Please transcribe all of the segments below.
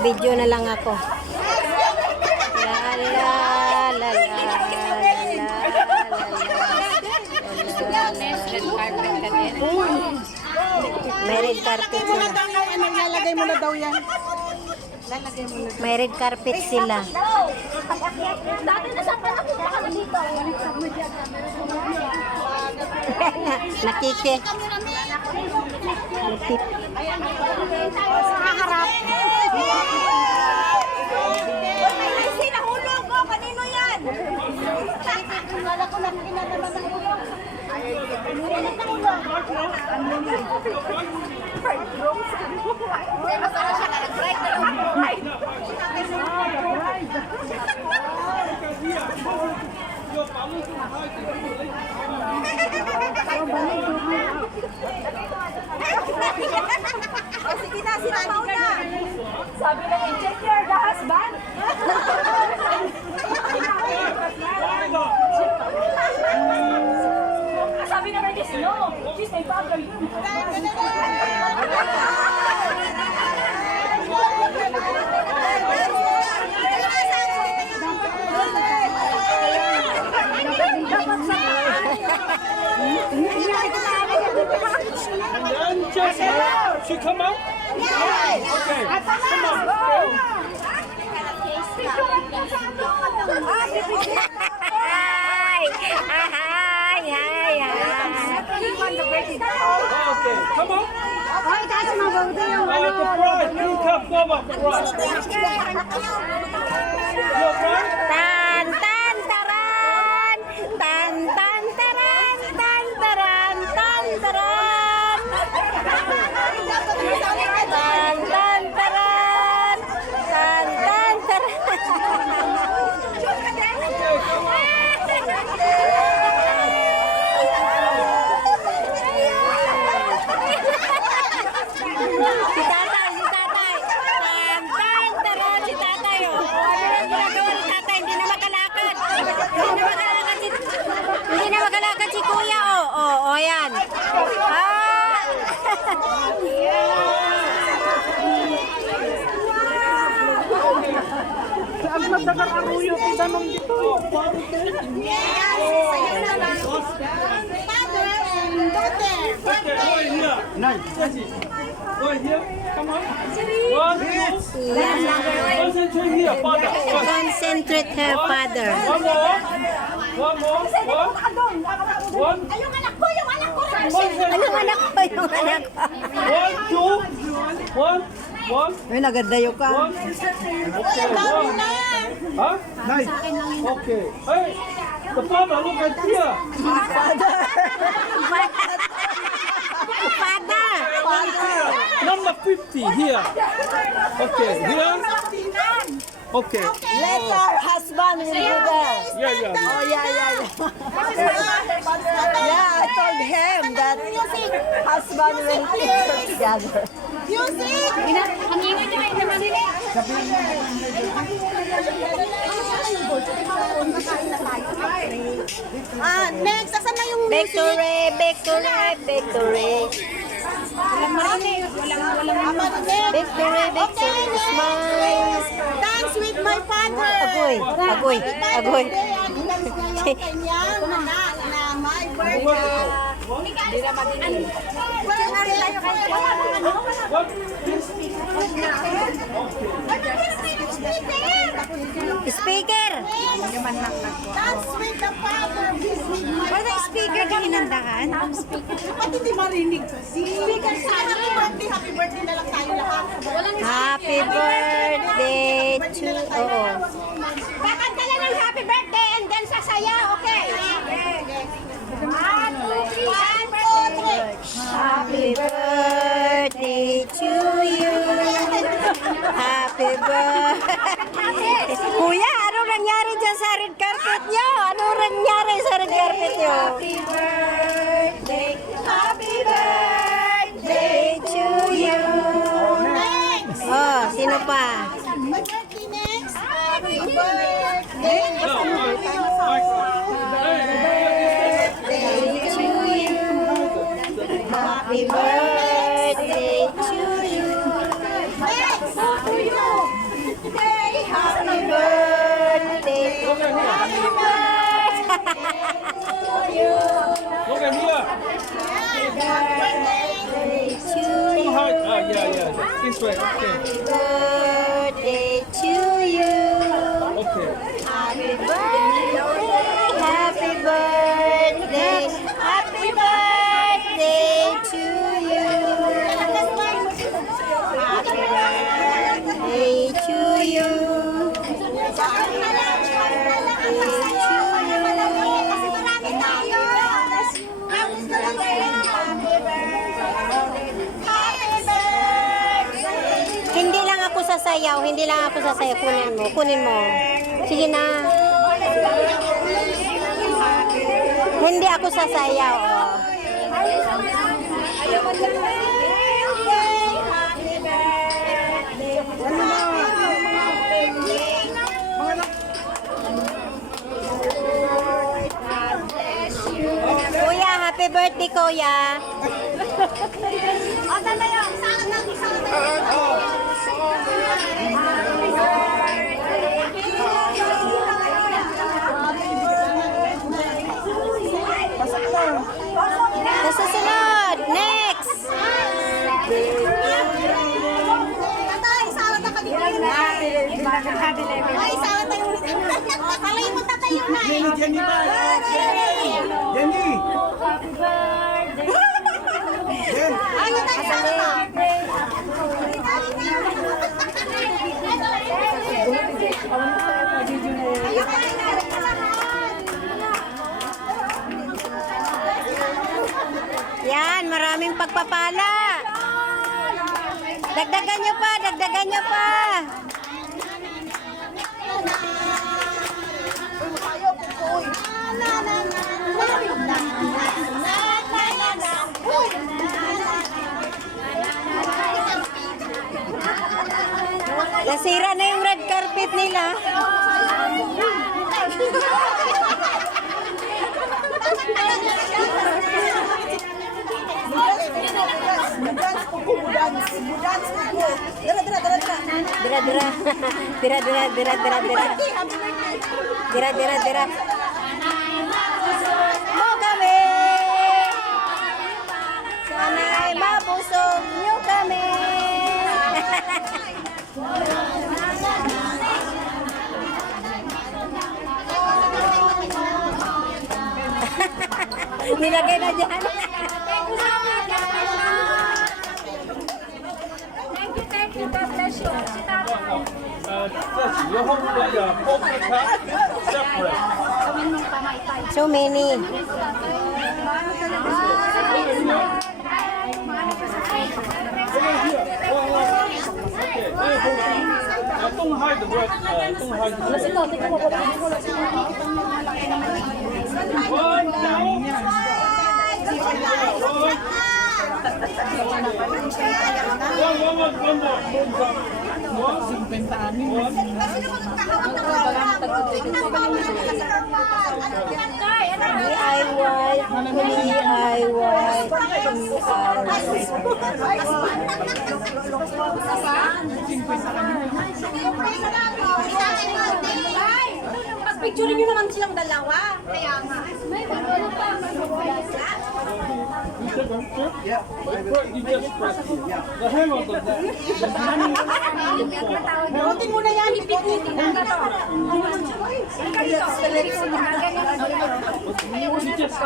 Mag-video na lang ako. La la la la may red carpet sila. Lalagay mo na daw yan. May red carpet sila. Nakiki. Sa harap. Sinahulog ko. Kanino yan? Wala ko lang kinalaman ng hulog. Masarap siya. Nag-ride na lang. Sige na, sinabaw na. Sabi ng engineer, the husband. Sabi naman niya, no, she's my father. And then just she come out? Yes. Okay, come on. Hi! Hi! Hi! Okay, come on. The bride, you come forward, bride. Your bride? Tan tan taran! Tan tan taran! Tan taran! Tan taran! Tan tan taran! Tan tan taran! Si tatay, si tatay. Tan tan taran, si tatay. Oh. Ano lang ginagawa ni tatay? Hindi na makalakad. Hindi na makalakad si kuya. Oh, yan. Ah! Ang madagar aruyo, tinanong dito. Okay, over here. Nice. Over here, come on. One, two. Concentrate here, father. Concentrate her father. One more. One more. One. Yung anak ko, yung anak ko. Anong anak ko? Yung anak ko. One, two. One. One. Ay, nagadayo ka. One. Okay, one. Huh? Nice. Okay. Hey, the father, look at here. Father. Number 50 here. Okay, here. Okay. Later, husband will be there. Yeah, yeah. Oh, yeah. Yeah, I told him that husband will picture together. Music! Hangingin niyo kayo naman din next, asan na yung Victory, victory, victory. Victory, victory is mine. Dance with my father! Agoy. Dance na kanyang anak na my birthday. Hindi na madinig. Birthday tayo Speaker! Dance with the father. Wala speaker ka hinandahan? Ba't hindi marinig? Speaker sa happy birthday na lang tayo lahat. Happy birthday to... Oo. Kakanta lang ng happy birthday and then sasaya, okay? 1, 2, 3. Happy birthday to you. Happy birthday. Kuya, ano nangyari dyan sa red carpet nyo? Ano nangyari sa red carpet nyo? Happy birthday. Happy birthday to you. Oh, sino pa? My birthday next. Happy birthday. Happy birthday to you. Next. To you. yeah. This way. Okay. Birthday to you. Okay. Happy birthday, happy birthday, happy birthday to you. Happy birthday to you. Happy Hindi lang ako sasayaw, hindi lang ako sasayaw. Kunin mo. Sige na. Hindi ako sasayaw. Oh. Kuya, happy birthday, kuya. Sa susunod, next. Tatay, isawa na kami ngayon. Ay, isawa tayo. Kalayo mo tatayo na eh. Jenny ba? Jenny! Ay, tayo isawa na. Ayun na, inarik ka lahat. Yan, maraming pagpapala. Dagdagan nyo pa, dagdagan nyo pa. Nasira na yung red carpet nila. Dira. Mo kami. Sana'y mabusog nyo kami. Nilagay na dyan. Thank you. God bless you. Si Tatay. You hold the poker cup separate. So many. Don't hide the bread. Don't hide the bread. One down. One Picture niyo naman silang dalawa. Kaya nga. Yeah. You just press it. The hem of the neck. Buti mo na yan, ipit-itin na ito. You just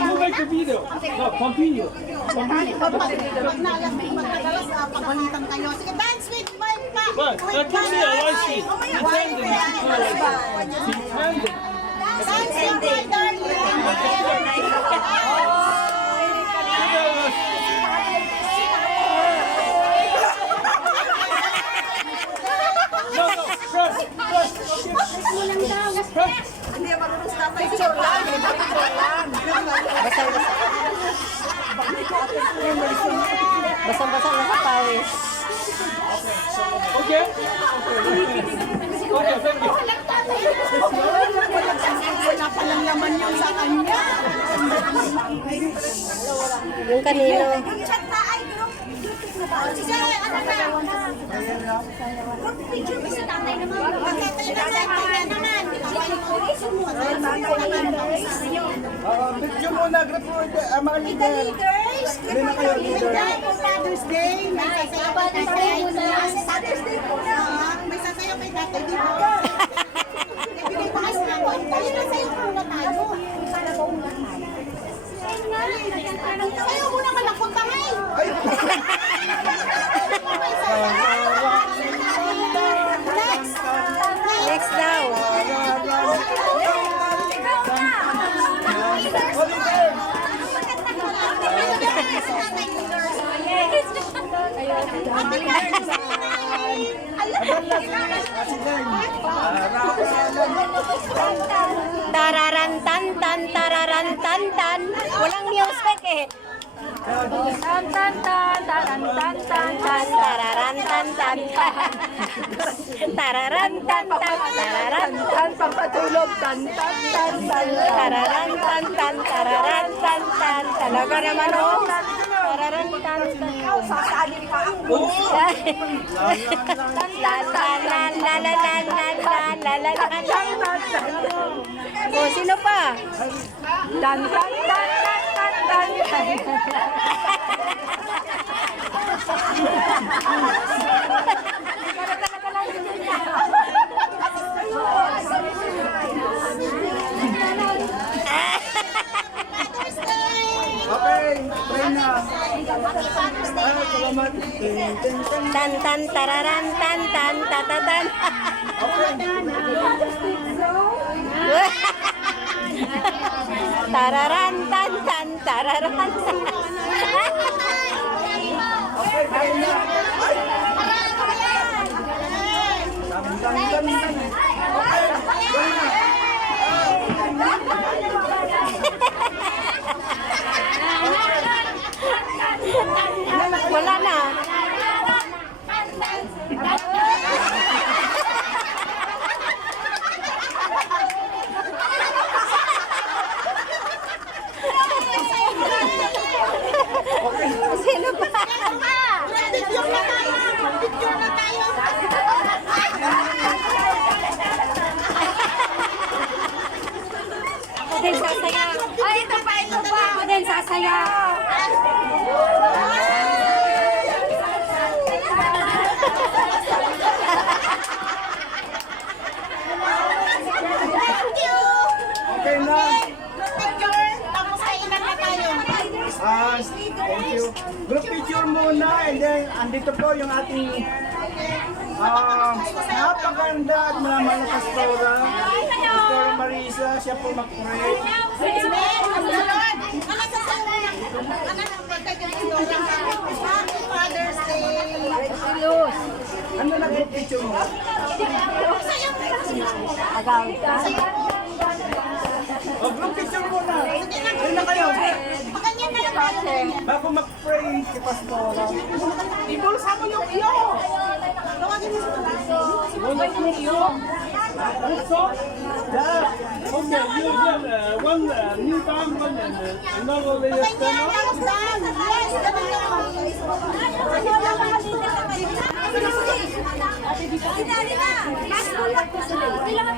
you make the video. No, continue. Pag nalas, magkadalas, pagpalitan kayo. Sige, dance with my pa. But give me a light sheet. Pretend it. Dance with my darling. No, press. Hindi, marunong sa picture lang. Basang-basa na sa pawis. Okay? Okay, thank you. Wala palang laman yung sa kanya. Yung kanino. Chat na, ay, Sige, ano na? Picture mo si tatay naman. Tatay naman. Video muna, grab mo. Mga leader. Leaders. Hindi na kayo leader. Father's Day. May sasayaw kay tatay. Father's Day po na. May sasayaw kay tatay dito. Ibigay pa kasi ako. Ayun na sayo muna tayo. Sayo muna ka lang kung tangay. Next. Next daw. Tararantan-tan, tararantan-tan. Walang music eh. Tan-tan-tan, tarantan-tan, tararantan-tan. Tararantan-tan, tararantan. Pampatulog, tan-tan-tan, Tararantan-tan, tararantan-tan. Talaga naman oh. Tararantan-tan. sasali pa ako. La la la la la la la la la la. Oh, sino pa? Okay, pray na. Ay, salamat. Tan tan tararan tan tan tatatan. Tararan tan tan tararan. Okay, pray na. Dam. Okay, pray na. Wala na. Sino pa? Picture na tayo. Picture na tayo. Ako din sasayaw. Ay, ito pa. Ako din sasayaw. Thank you. Okay na. Picture. Tapos kainan na tayo. Thank you. Group picture muna and then andito po yung ating napaganda at malamang na pastora. Pastora Marisa, siya po mag-pray. Happy Father's Day. Ano na group picture mo? Group picture muna. Ayun na kayo. Paganyan na lang tayo. Bago mag-pray si pastora. Ibulsa mo yung iyo. Tawagin mo si So, yeah. Okay, you have one new time, one another way of Paganyan, tapos lang. Yes, ganun lang.